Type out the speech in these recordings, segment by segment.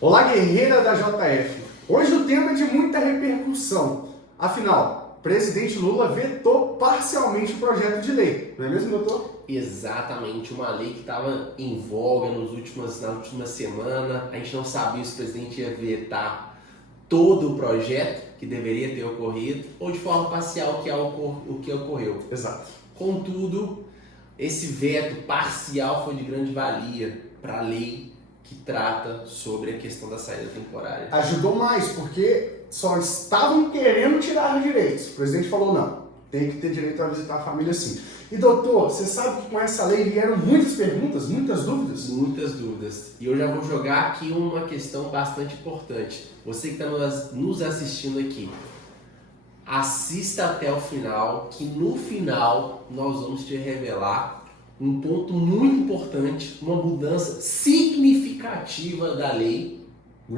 Olá, guerreira da JF. Hoje o tema é de muita repercussão. Afinal, o presidente Lula vetou parcialmente o projeto de lei. Não é mesmo, doutor? Exatamente, uma lei que estava em voga na última semana. A gente não sabia se o presidente ia vetar todo o projeto que deveria ter ocorrido ou de forma parcial, que é o que ocorreu. Exato. Contudo, esse veto parcial foi de grande valia para a lei que trata sobre a questão da saída temporária. Ajudou mais, porque só estavam querendo tirar direitos. O presidente falou, não, tem que ter direito a visitar a família sim. E doutor, você sabe que com essa lei vieram muitas perguntas, muitas dúvidas? Muitas dúvidas. E eu já vou jogar aqui uma questão bastante importante. Você que está nos assistindo aqui, assista até o final, que no final nós vamos te revelar um ponto muito importante, uma mudança significativa da lei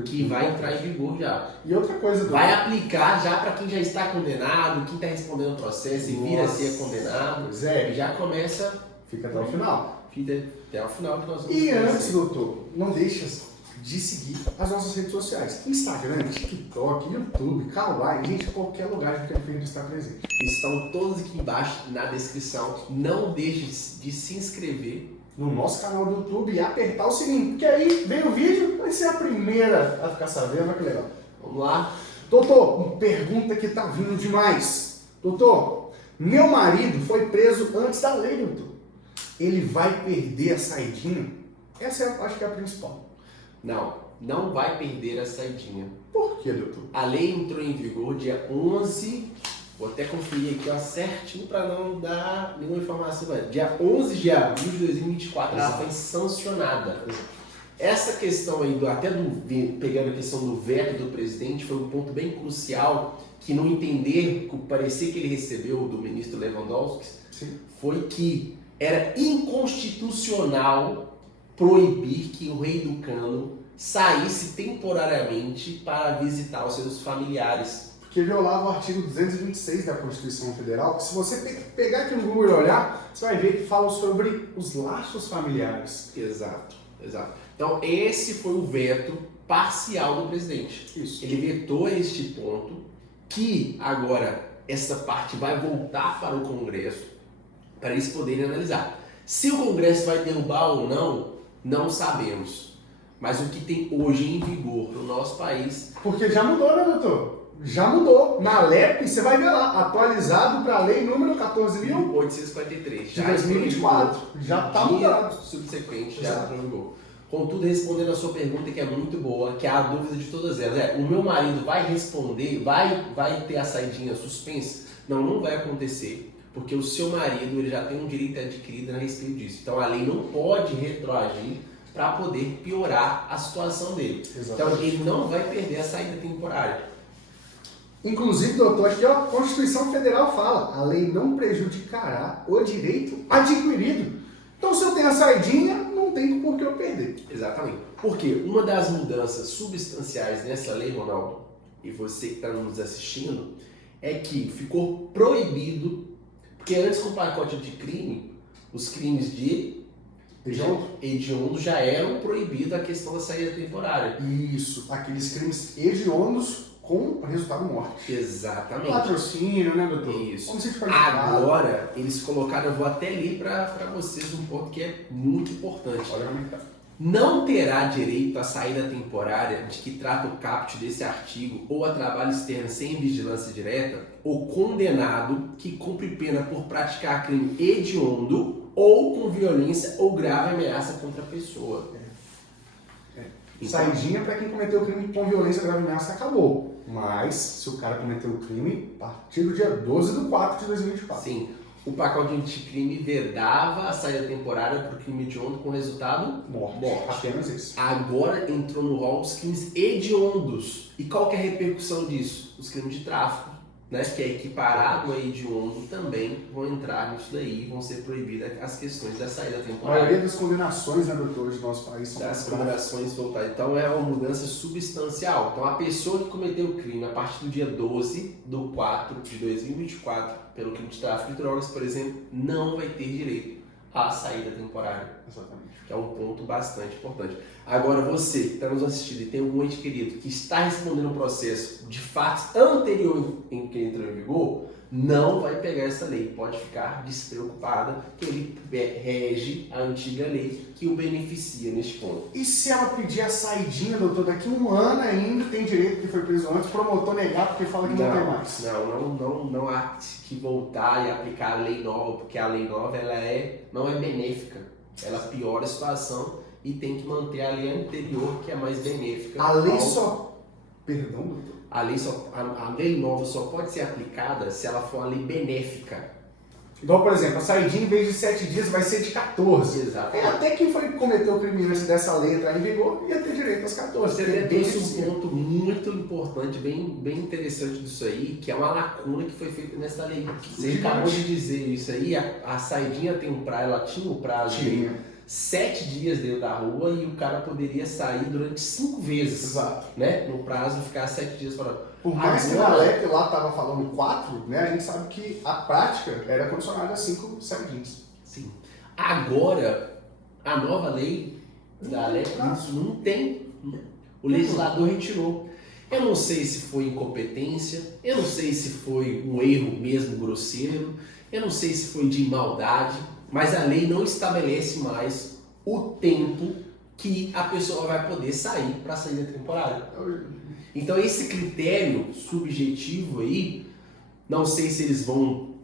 que vai entrar em vigor já. E outra coisa, doutor. Vai aplicar já para quem já está condenado, quem está respondendo o processo e vir a ser condenado. Pois é. E já começa. Fica até o final. Fica até o final que nós vamos E conhecer. antes, doutor, não deixa de seguir as nossas redes sociais. Instagram, TikTok, YouTube, Kawaii, gente, qualquer lugar que a gente está presente. Estão todos aqui embaixo na descrição. Não deixe de se inscrever. No nosso canal do YouTube e apertar o sininho, porque aí vem o vídeo, vai ser a primeira a ficar sabendo, olha que legal. Vamos lá? Doutor, uma pergunta que tá vindo demais. Doutor, meu marido foi preso antes da lei, doutor. Ele vai perder a saidinha? Essa acho que é a principal. Não vai perder a saidinha. Por quê, doutor? A lei entrou em vigor dia 11, vou até conferir aqui ó, certinho para não dar nenhuma informação. Dia 11 de abril de 2024 ela foi sancionada. Essa questão aí, pegando a questão do veto do presidente, foi um ponto bem crucial que no entender, o parecer que ele recebeu do ministro Lewandowski, Sim. foi que era inconstitucional proibir que o rei do Cano saísse temporariamente para visitar os seus familiares. Porque violava o artigo 226 da Constituição Federal, que se você pegar aqui no Google e olhar, você vai ver que fala sobre os laços familiares. Exato. Então esse foi o veto parcial do presidente. Isso. Ele vetou este ponto, que agora essa parte vai voltar para o Congresso, para eles poderem analisar. Se o Congresso vai derrubar ou não sabemos. Mas o que tem hoje em vigor no nosso país... Porque já mudou, né, doutor? Já mudou. Na LEP, você vai ver lá, atualizado para a lei número 14.843 de 2024. Já está mudado. Subsequente, Exato. já entrou em vigor. Contudo, respondendo a sua pergunta, que é muito boa, que é a dúvida de todas elas, o meu marido vai responder, vai ter a saidinha suspensa? Não vai acontecer, porque o seu marido ele já tem um direito adquirido a respeito disso. Então a lei não pode retroagir para poder piorar a situação dele. Exatamente. Então ele não vai perder a saída temporária. Inclusive, doutor, aqui ó, a Constituição Federal fala, a lei não prejudicará o direito adquirido. Então se eu tenho a saidinha, não tem por que eu perder. Exatamente. Porque uma das mudanças substanciais nessa lei, Ronaldo, e você que está nos assistindo, é que ficou proibido, porque antes com o pacote de crime, os crimes de hediondo já eram proibidos a questão da saída temporária. Isso, aqueles crimes hediondos com resultado morte. Exatamente. Patrocínio, né, doutor? Isso. Homicídio qualificado. Agora, eles colocaram, eu vou até ler para vocês um ponto que é muito importante. Olha como é que tá. Não terá direito à saída temporária de que trata o caput desse artigo ou a trabalho externo sem vigilância direta o condenado que cumpre pena por praticar crime hediondo ou com violência ou grave ameaça contra a pessoa. Então, Saidinha para quem cometeu o crime com violência grave ameaça acabou. Mas se o cara cometeu o crime, a partir do dia 12/4/2024. sim, o pacote anticrime vedava a saída temporária para o crime hediondo com resultado Morte. Apenas isso. Agora entrou no rol os crimes hediondos. E qual que é a repercussão disso? Os crimes de tráfico, né, que é equiparado a hediondo, também vão entrar nisso daí e vão ser proibidas as questões da saída A temporária. maioria das condenações, né, doutor, do nosso país são Das contra- condenações voltadas. Então é uma mudança substancial. Então a pessoa que cometeu o crime a partir do dia 12/4/2024 pelo crime de tráfico de drogas, por exemplo, não vai ter direito à saída temporária. Exatamente. Que é um ponto bastante importante. Agora, você que está nos assistindo e tem um ente querido que está respondendo um processo de fatos anterior em que entrou em vigor, não vai pegar essa lei. Pode ficar despreocupada que ele rege a antiga lei que o beneficia neste ponto. E se ela pedir a saidinha, doutor, daqui um ano ainda tem direito que foi preso antes, promotor negar porque fala que não tem mais? Não há que voltar e aplicar a lei nova, porque a lei nova ela não é benéfica. Ela piora a situação e tem que manter a lei anterior, que é mais benéfica. A lei só... Perdão, doutor? A lei nova só pode ser aplicada se ela for uma lei benéfica. Igual, por exemplo, a saidinha em vez de 7 dias vai ser de 14. Exato. Até quem foi que cometeu o crime antes dessa lei entrar em vigor ia ter direito às 14. Você trouxe um ponto muito importante, bem interessante disso aí, que é uma lacuna que foi feita nessa lei. Você acabou de dizer isso aí, a saidinha tem um prazo, ela tinha um prazo de 7 dias dentro da rua e o cara poderia sair durante 5 vezes. Exato. Né? No prazo de ficar 7 dias fora. Por mais que na LEP lá estava falando 4, né, a gente sabe que a prática era condicionada a 5 saidinhas. Sim. Agora, a nova lei da LEP não tem. O legislador retirou. Eu não sei se foi incompetência, eu não sei se foi um erro mesmo grosseiro, eu não sei se foi de maldade, mas a lei não estabelece mais o tempo que a pessoa vai poder sair para saída temporária. Então esse critério subjetivo aí, não sei se eles vão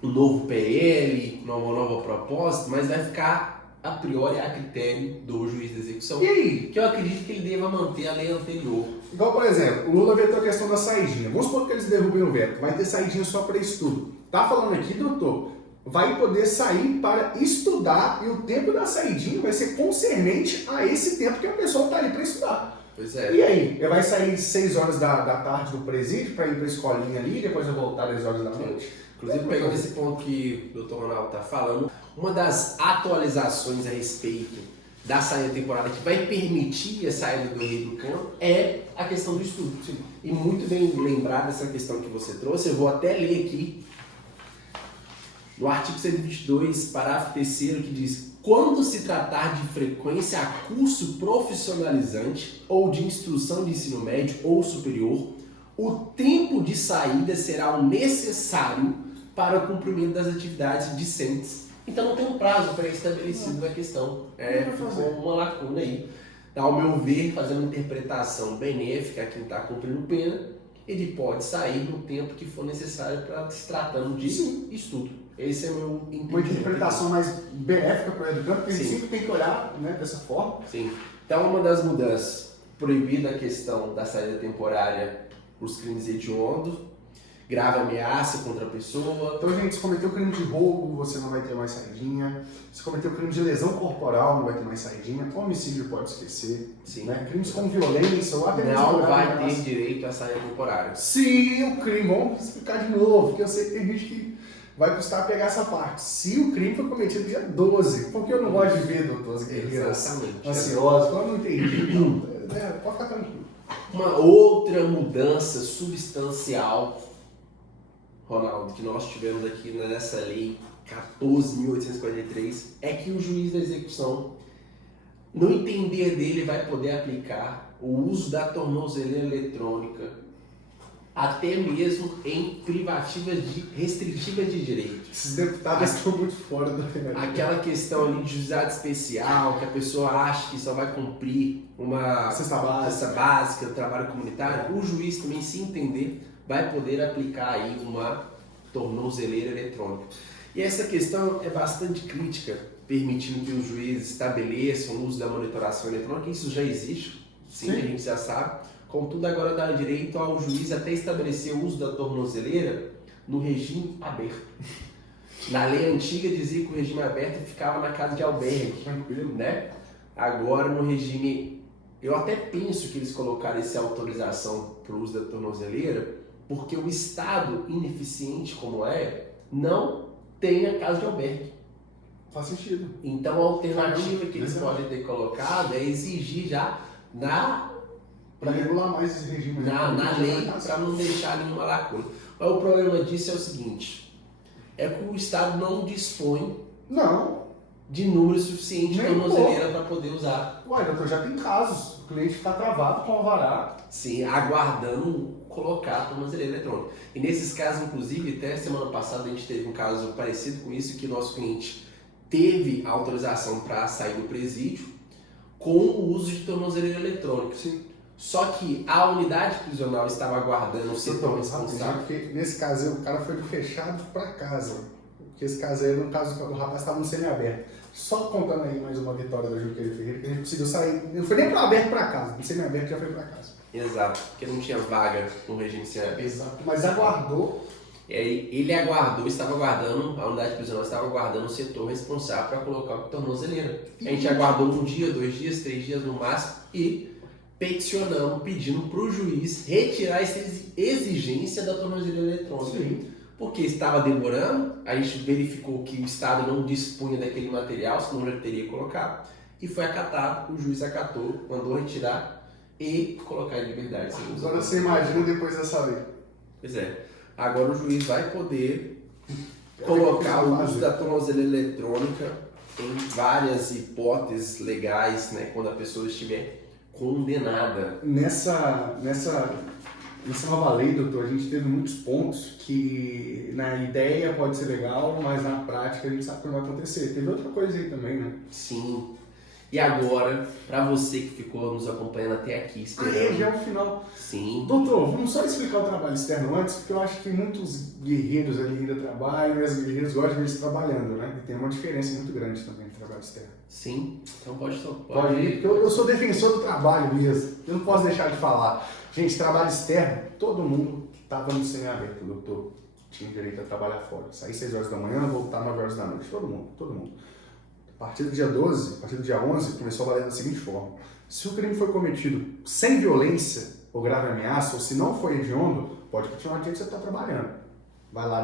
um novo PL, uma nova proposta, mas vai ficar a priori a critério do juiz de execução. E aí? Que eu acredito que ele deva manter a lei anterior. Igual, por exemplo, o Lula vetou a questão da saidinha. Vamos supor que eles derrubem o veto. Vai ter saidinha só para estudo. Tá falando aqui, doutor, vai poder sair para estudar e o tempo da saidinha vai ser concernente a esse tempo que a pessoa está ali para estudar. Pois é. E aí? Ele vai sair 6 horas da tarde do presídio para ir para a escolinha ali e depois vai voltar 10 horas da noite? Inclusive, pegando esse ponto que o Dr. Ronaldo está falando, uma das atualizações a respeito da saída temporária que vai permitir a saída do rei do campo é a questão do estudo. Sim. E muito bem lembrada essa questão que você trouxe, eu vou até ler aqui no artigo 122, parágrafo 3º, que diz: quando se tratar de frequência a curso profissionalizante ou de instrução de ensino médio ou superior, o tempo de saída será o necessário para o cumprimento das atividades discentes. Então não tem um prazo pré-estabelecido na questão. Ficou uma lacuna aí. Ao meu ver, fazendo uma interpretação benéfica a quem está cumprindo pena, ele pode sair no tempo que for necessário para se tratando de estudo. Esse é o meu entendimento. Uma interpretação mais benéfica para o educando, porque a gente sempre tem que olhar, né, dessa forma. Sim. Então, uma das mudanças, proibida a questão da saída temporária para os crimes hediondos, grave ameaça contra a pessoa. Então, gente, se cometeu crime de roubo, você não vai ter mais saidinha. Se cometeu crime de lesão corporal, não vai ter mais saidinha. Homicídio pode esquecer. Sim. Né? Crimes com violência ou até mesmo não vai ameaça. ter direito à saída temporária. Se o crime, vamos explicar de novo, porque eu sei que tem gente que vai custar pegar essa parte. Se o crime foi cometido dia 12, porque eu não gosto de ver, doutor, as guerreiras ansiosas, eu não entendi. Pode ficar tranquilo. Uma outra mudança substancial, Ronaldo, que nós tivemos aqui nessa lei 14.843, é que o juiz da execução, no entender dele, vai poder aplicar o uso da tornozeleira eletrônica até mesmo em restritivas de direito. Esses deputados estão muito fora da realidade. Aquela questão ali de juizado especial, que a pessoa acha que só vai cumprir uma cesta básica, o trabalho comunitário, o juiz também, se entender, vai poder aplicar aí uma tornozeleira eletrônica. E essa questão é bastante crítica, permitindo que os juízes estabeleçam o uso da monitoração eletrônica. Isso já existe, sim. A gente já sabe. Contudo, agora dá direito ao juiz até estabelecer o uso da tornozeleira no regime aberto. Na lei antiga dizia que o regime aberto ficava na casa de albergue, né? Agora no regime, eu até penso que eles colocaram essa autorização para o uso da tornozeleira, porque o Estado, ineficiente como é, não tem a casa de albergue. Faz sentido. Então a alternativa que eles podem ter colocado é exigir já para regular mais esse regime na lei, para não deixar nenhuma lacuna. Mas o problema disso é o seguinte, é que o Estado não dispõe de número suficiente de Nem tornozeleira para poder usar. Ué, doutor, já tem casos. O cliente está travado com o alvará. Sim, aguardando colocar a tornozeleira eletrônica. E nesses casos, inclusive, até semana passada a gente teve um caso parecido com isso, que o nosso cliente teve autorização para sair do presídio com o uso de tornozeleira eletrônica. Sim. Só que a unidade prisional estava aguardando o setor responsável. Porque nesse caso aí, o cara foi do fechado para casa. Porque esse caso aí, no caso, o rapaz estava no semiaberto. Só contando aí mais uma vitória da Juqueira Ferreira, que a gente conseguiu sair. Não foi nem para aberto para casa, no semiaberto já foi para casa. Exato, porque não tinha vaga no regime semiaberto. Exato. Mas aguardou. E aí ele aguardou, estava aguardando, a unidade prisional estava aguardando o setor responsável para colocar a tornozeleira. A gente aguardou 1 dia, 2 dias, 3 dias no máximo e peticionamos, pedindo para o juiz retirar essa exigência da tornozeleira eletrônica. Sim. Porque estava demorando, a gente verificou que o Estado não dispunha daquele material, senão já teria colocado, e foi acatado, o juiz acatou, mandou retirar e colocar em liberdade. Agora você imagina depois dessa lei. Pois é. Agora o juiz vai poder colocar o uso da tornozeleira eletrônica em várias hipóteses legais, né, quando a pessoa estiver condenada. Nessa nova lei, doutor, a gente teve muitos pontos que na ideia pode ser legal, mas na prática a gente sabe que não vai acontecer. Teve outra coisa aí também, né? Sim. E agora, para você que ficou nos acompanhando até aqui, esperando... já é o final. Sim. Doutor, vamos só explicar o trabalho externo antes, porque eu acho que muitos guerreiros ali ainda trabalham e os guerreiros gostam de ver eles trabalhando, né? E tem uma diferença muito grande também no trabalho externo. Sim. Então pode ir, porque eu sou defensor do trabalho mesmo. Eu não posso deixar de falar. Gente, trabalho externo, todo mundo que estava no semiaberto, doutor, tinha direito a trabalhar fora. Sair 6 horas da manhã, voltar 9 horas da noite. Todo mundo. A partir do dia 12, a partir do dia 11, começou a valer da seguinte forma. Se o crime foi cometido sem violência ou grave ameaça, ou se não foi hediondo, pode continuar do jeito que você está trabalhando. Vai lá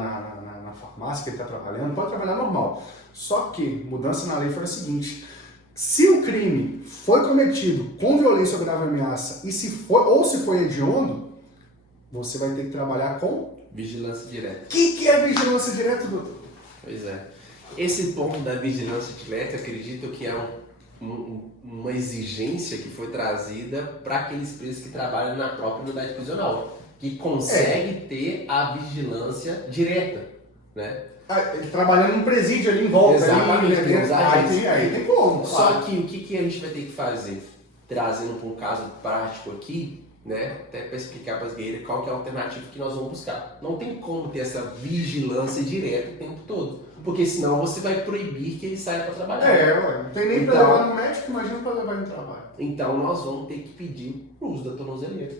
na farmácia que ele está trabalhando, pode trabalhar normal. Só que, mudança na lei foi a seguinte: se o crime foi cometido com violência ou grave ameaça, e se foi hediondo, você vai ter que trabalhar com... vigilância direta. O que é vigilância direta, doutor? Pois é. Esse ponto da vigilância direta, acredito que é uma exigência que foi trazida para aqueles presos que trabalham na própria unidade prisional, que consegue ter a vigilância direta, né? Ele trabalhando num presídio ali em volta. Exatamente. Aí tem como. Só que o que a gente vai ter que fazer? Trazendo para um caso prático aqui, né? Até para explicar para as guerreiras qual que é a alternativa que nós vamos buscar. Não tem como ter essa vigilância direta o tempo todo. Porque senão você vai proibir que ele saia para trabalhar. Não tem nem para levar no médico, imagina para levar no trabalho. Então nós vamos ter que pedir o uso da tornozeleira.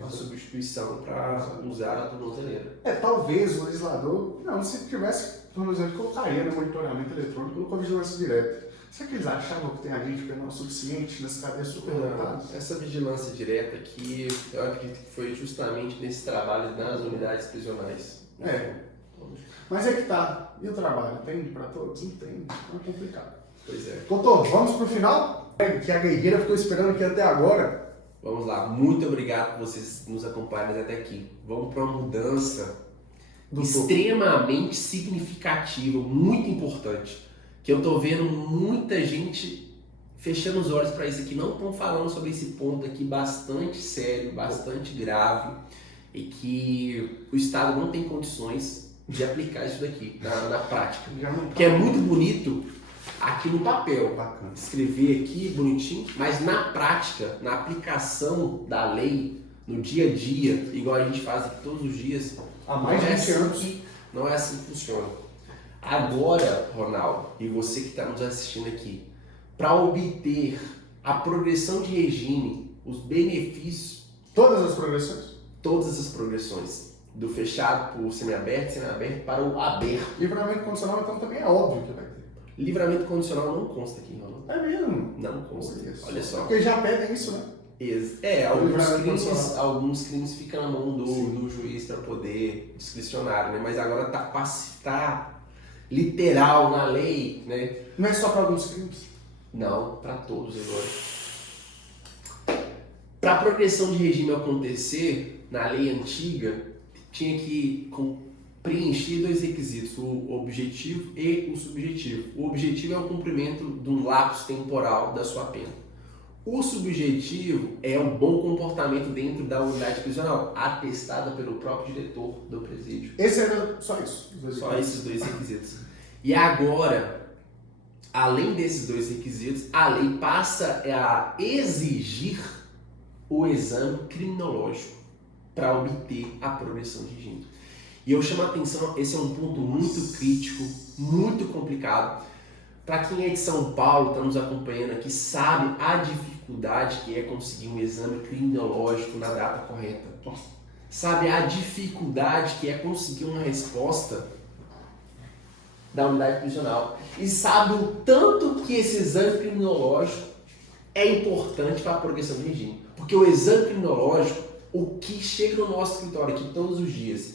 A substituição para usar a tornozeleira. Talvez o legislador, se tivesse tornozeleira, colocaria no monitoramento eletrônico, colocou vigilância direta. Será que eles achavam que tem agente penal suficiente nas cadeias superlotadas? Essa vigilância direta aqui, eu acredito que foi justamente nesse trabalho nas unidades prisionais. Mas é que tá. E o trabalho? Tem para todos? Não tem. É complicado. Pois é. Doutor, vamos pro final? Que a guerreira ficou esperando aqui até agora. Vamos lá. Muito obrigado por vocês nos acompanharem até aqui. Vamos para uma mudança extremamente significativa, muito importante. Que eu tô vendo muita gente fechando os olhos para isso aqui. Não estão falando sobre esse ponto aqui bastante sério, bastante grave. E que o Estado não tem condições de aplicar isso daqui na prática. Que é muito bonito aqui no papel, bacana, escrever aqui bonitinho, mas na prática, na aplicação da lei, no dia a dia, igual a gente faz aqui todos os dias, há mais de 20 anos. Não é assim que funciona. Agora, Ronaldo, e você que está nos assistindo aqui, para obter a progressão de regime, os benefícios... Todas as progressões? Todas as progressões. Do fechado para o semiaberto para o aberto. Livramento condicional, então, também é óbvio que vai ter. Livramento condicional não consta aqui, Ronaldo. É mesmo? Não consta. Olha só. Porque já pedem isso, né? Alguns crimes ficam na mão do juiz para poder discricionário, né? Mas agora tá literal na lei, né? Não é só para alguns crimes? Não, para todos agora. Para a progressão de regime acontecer, na lei antiga, tinha que preencher dois requisitos, o objetivo e o subjetivo. O objetivo é o cumprimento de um lapso temporal da sua pena. O subjetivo é o bom comportamento dentro da unidade prisional, atestada pelo próprio diretor do presídio. Esse era só isso. Só esses dois requisitos. E agora, além desses dois requisitos, a lei passa a exigir o exame criminológico para obter a progressão de regime. E eu chamo a atenção, esse é um ponto muito crítico, muito complicado. Para quem é de São Paulo, está nos acompanhando aqui, sabe a dificuldade que é conseguir um exame criminológico na data correta. Sabe a dificuldade que é conseguir uma resposta da unidade prisional. E sabe o tanto que esse exame criminológico é importante para a progressão do regime. Porque o exame criminológico, o que chega no nosso escritório aqui todos os dias,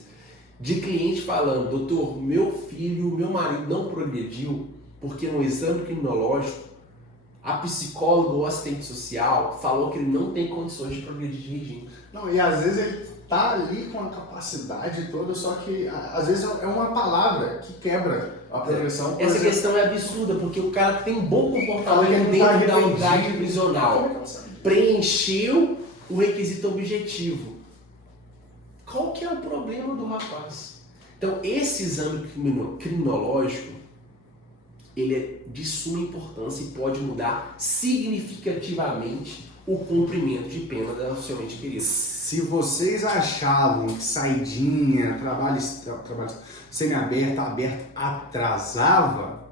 de cliente falando, doutor, meu filho, meu marido não progrediu porque no exame criminológico a psicóloga ou assistente social falou que ele não tem condições de progredir de regime. Não, e às vezes ele tá ali com a capacidade toda, só que às vezes é uma palavra que quebra a progressão. Essa questão é absurda, porque o cara tem um bom comportamento dentro da unidade prisional. Preencheu o requisito objetivo. Qual que é o problema do rapaz? Então, esse exame criminológico, ele é de suma importância e pode mudar significativamente o cumprimento de pena do seu ente querido. Se vocês achavam que saidinha, trabalho semi-aberto, aberto, atrasava,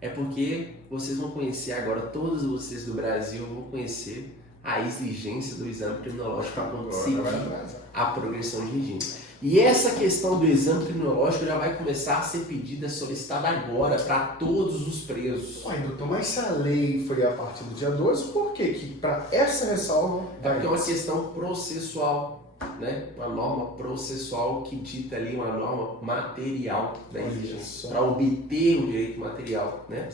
é porque vocês vão conhecer agora, todos vocês do Brasil vão conhecer a exigência do exame criminológico para conseguir a progressão de regime. E essa questão do exame criminológico já vai começar a ser pedida, solicitada agora para todos os presos. Ué, doutor, mas se a lei foi a partir do dia 12, por que para essa ressalva... É porque é uma questão processual, né? Uma norma processual que dita ali uma norma material da exigência, para obter o direito material, né?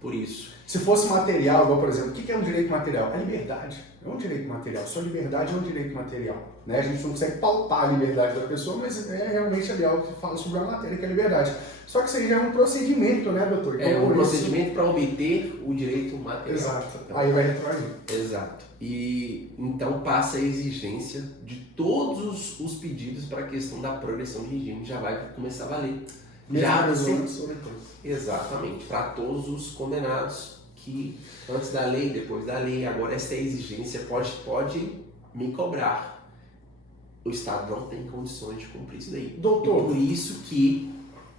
Por isso. Se fosse material, igual, por exemplo, o que é um direito material? A liberdade. É um direito material. Só liberdade é um direito material. Né? A gente não consegue pautar a liberdade da pessoa, mas é realmente ali algo que fala sobre a matéria, que é a liberdade. Só que isso aí já é um procedimento, né, doutor? Então, é um procedimento para obter o direito material. Exato. Então, aí vai retroagir. Exato. E então passa a exigência de todos os pedidos para a questão da progressão de regime. Já vai começar a valer. Exatamente, para todos os condenados que antes da lei, depois da lei, agora essa exigência pode me cobrar. O Estado não tem condições de cumprir isso daí. Doutor, e por isso que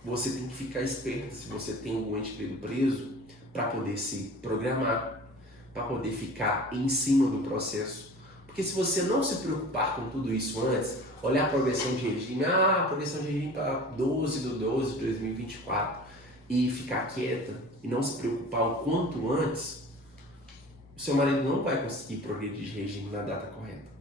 você tem que ficar esperto se você tem algum ente querido preso para poder se programar, para poder ficar em cima do processo. Porque se você não se preocupar com tudo isso antes, olhar a progressão de regime, a progressão de regime para 12/12/2024 e ficar quieta e não se preocupar o quanto antes, o seu marido não vai conseguir progredir de regime na data correta.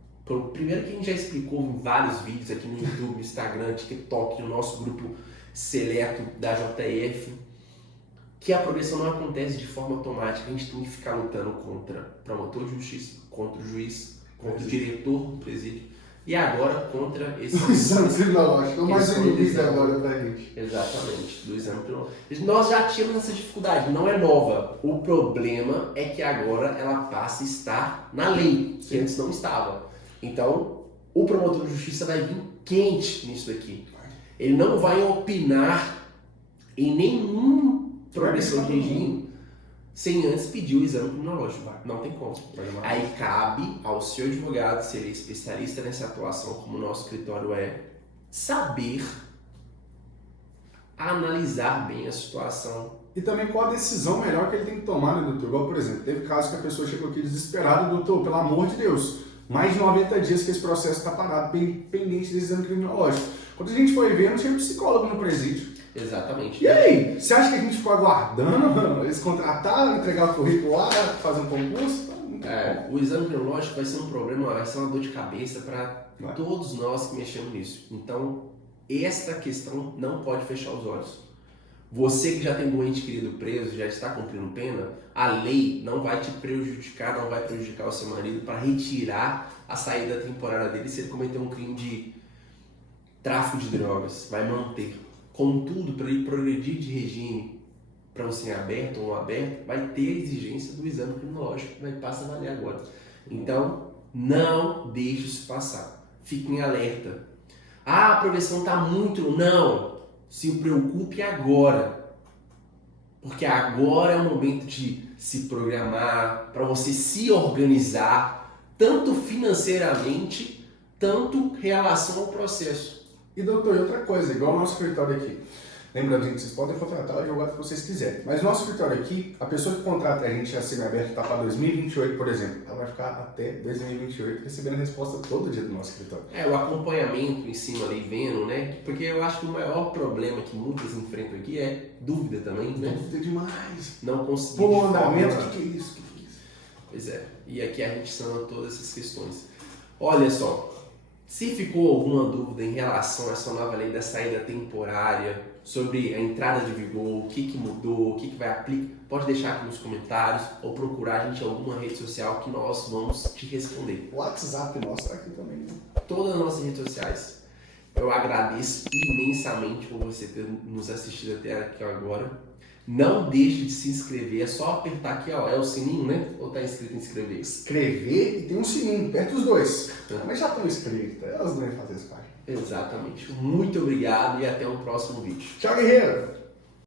Primeiro que a gente já explicou em vários vídeos aqui no YouTube, no Instagram, TikTok, no nosso grupo seleto da JF, que a progressão não acontece de forma automática. A gente tem que ficar lutando contra o promotor de justiça, contra o juiz, contra o diretor do presídio e agora contra esse exame criminológico. É o mais inimigo agora pra gente. Exatamente, do exame criminológico. Nós já tínhamos essa dificuldade, não é nova. O problema é que agora ela passa a estar na lei, que antes não estava. Então, o promotor de justiça vai vir quente nisso daqui. Ele não vai opinar em nenhuma progressão de regime sem antes pedir o exame criminológico. Não tem como. Aí cabe ao seu advogado, se ele é especialista nessa atuação, como o nosso escritório é, saber analisar bem a situação. E também qual a decisão melhor que ele tem que tomar, né, doutor? Igual, por exemplo, teve casos que a pessoa chegou aqui desesperada, doutor, pelo amor de Deus, mais de 90 dias que esse processo está parado, pendente desse exame criminológico. Quando a gente foi ver, não tinha psicólogo no presídio. Exatamente. E aí, você acha que a gente ficou aguardando eles contrataram, entregar o currículo lá, fazer um concurso? O exame criminológico vai ser um problema, vai ser uma dor de cabeça para todos nós que mexemos nisso. Então, esta questão não pode fechar os olhos. Você que já tem um ente querido preso, já está cumprindo pena, a lei não vai te prejudicar, não vai prejudicar o seu marido para retirar a saída temporária dele se ele cometer um crime de tráfico de drogas, vai manter. Contudo, para ele progredir de regime para você em aberto ou não aberto, vai ter a exigência do exame criminológico, que vai passar a valer agora. Então, não deixe isso passar. Fiquem em alerta. Ah, a progressão está muito... Não! Se preocupe agora. Porque agora é o momento de se programar, para você se organizar, tanto financeiramente, tanto em relação ao processo. E doutor, e outra coisa, igual o nosso escritório aqui. Lembrando, gente, vocês podem contratar o advogado que vocês quiserem. Mas nosso escritório aqui, a pessoa que contrata a gente a semi-aberto está para 2028, por exemplo, ela vai ficar até 2028 recebendo a resposta todo dia do nosso escritório. O acompanhamento em cima ali, vendo, né? Porque eu acho que o maior problema que muitas enfrentam aqui é dúvida também, né? Dúvida demais. Não conseguir. Pô, o andamento, o que é isso? Pois é. E aqui a gente sana todas essas questões. Olha só, se ficou alguma dúvida em relação a essa nova lei da saída temporária, sobre a entrada de vigor, o que mudou, o que vai aplicar, pode deixar aqui nos comentários ou procurar a gente em alguma rede social que nós vamos te responder. O WhatsApp nosso está aqui também, né? Todas as nossas redes sociais. Eu agradeço imensamente por você ter nos assistido até aqui agora. Não deixe de se inscrever, é só apertar aqui, ó, é o sininho, né? Ou tá inscrito em inscrever? Inscrever e tem um sininho, perto dos dois. Mas já estão inscritos, elas não iam fazer essa parte. Exatamente. Muito obrigado e até o próximo vídeo. Tchau, guerreiro!